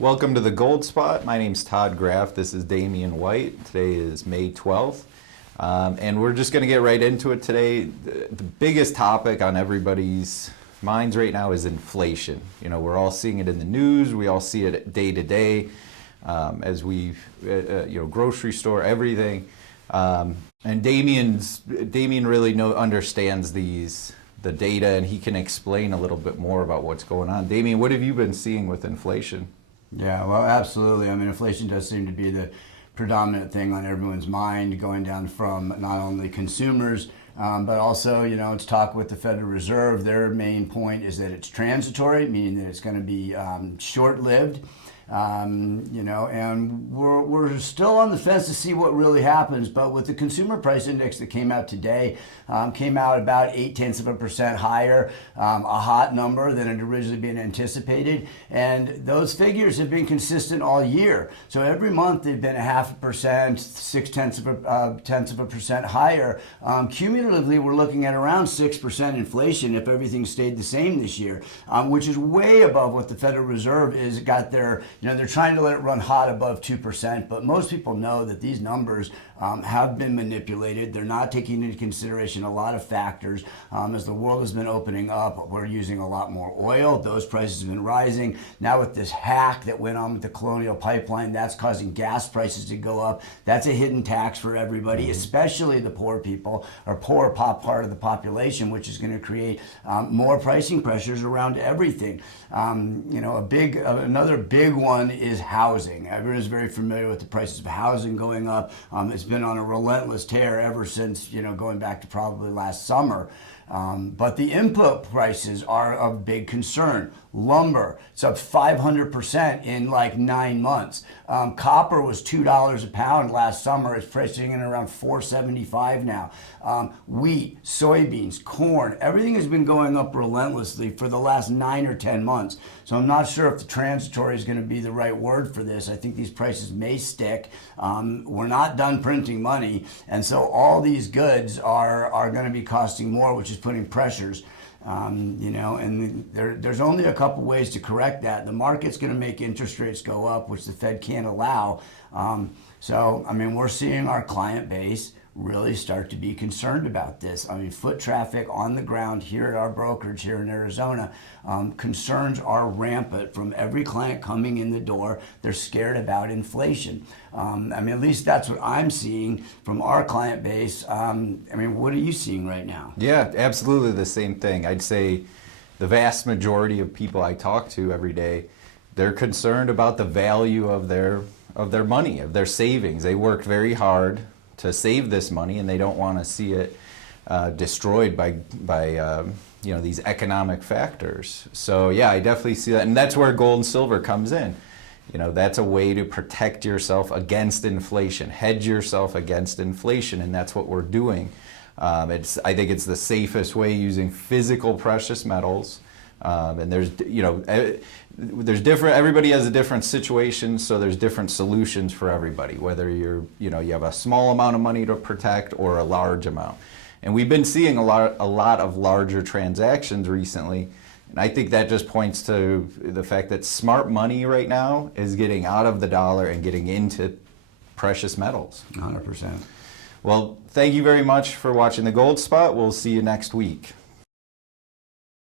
Welcome to the Gold Spot. My name's Todd Graf. This is Damian White. Today is May 12th. And we're just going to get right into it today. The biggest topic on everybody's minds right now is inflation. You know, we're all seeing it in the news. We all see it day to day as we, grocery store, everything. And Damian really understands the data, and he can explain a little bit more about what's going on. Damian, what have you been seeing with inflation? Yeah, well, absolutely. I mean, inflation does seem to be the predominant thing on everyone's mind, going down from not only consumers, but also, it's talk with the Federal Reserve. Their main point is that it's transitory, meaning that it's going to be short-lived. And we're still on the fence to see what really happens. But with the consumer price index that came out today, came out about 0.8% higher, a hot number than had originally been anticipated. And those figures have been consistent all year. So every month they've been 0.5%, 0.6% higher. Cumulatively, we're looking at around 6% inflation if everything stayed the same this year, which is way above what the Federal Reserve is got their. They're trying to let it run hot above 2%, but most people know that these numbers have been manipulated. They're not taking into consideration a lot of factors. As the world has been opening up, we're using a lot more oil. Those prices have been rising. Now with this hack that went on with the Colonial Pipeline, that's causing gas prices to go up. That's a hidden tax for everybody, especially the poor people, or poor part of the population, which is going to create more pricing pressures around everything. Another big one is housing. Everyone's very familiar with the prices of housing going up. It's been on a relentless tear ever since, going back to probably last summer. But the input prices are of big concern. Lumber, it's up 500% in like 9 months. Copper was $2 a pound last summer. It's pricing in around $4.75 now. Wheat, soybeans, corn, everything has been going up relentlessly for the last 9 or 10 months. So I'm not sure if the transitory is going to be the right word for this. I think these prices may stick. We're not done printing money. And so all these goods are going to be costing more, which is putting pressures. And there's only a couple ways to correct that. The market's going to make interest rates go up, which the Fed can't allow. We're seeing our client base really start to be concerned about this. Foot traffic on the ground here at our brokerage here in Arizona, concerns are rampant from every client coming in the door. They're scared about inflation. At least that's what I'm seeing from our client base. What are you seeing right now? Yeah, absolutely the same thing. I'd say the vast majority of people I talk to every day, they're concerned about the value of their money, of their savings. They work very hard to save this money, and they don't want to see it destroyed by these economic factors. So yeah, I definitely see that, and that's where gold and silver comes in. That's a way to protect yourself against inflation, hedge yourself against inflation, and that's what we're doing. I think it's the safest way, using physical precious metals. And there's different, everybody has a different situation, so there's different solutions for everybody, whether you have a small amount of money to protect or a large amount. And we've been seeing a lot of larger transactions recently. And I think that just points to the fact that smart money right now is getting out of the dollar and getting into precious metals. 100%. Well, thank you very much for watching the Gold Spot. We'll see you next week.